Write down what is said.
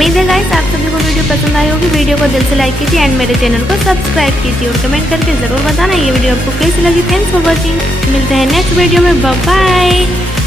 उम्मीद है गाइस आप सभी को वीडियो पसंद आई होगी। वीडियो को दिल से लाइक कीजिए एंड मेरे चैनल को सब्सक्राइब कीजिए और कमेंट करके ज़रूर बताना ये वीडियो आपको कैसी लगी। Thanks for watching. मिलते हैं नेक्स्ट वीडियो में। Bye bye.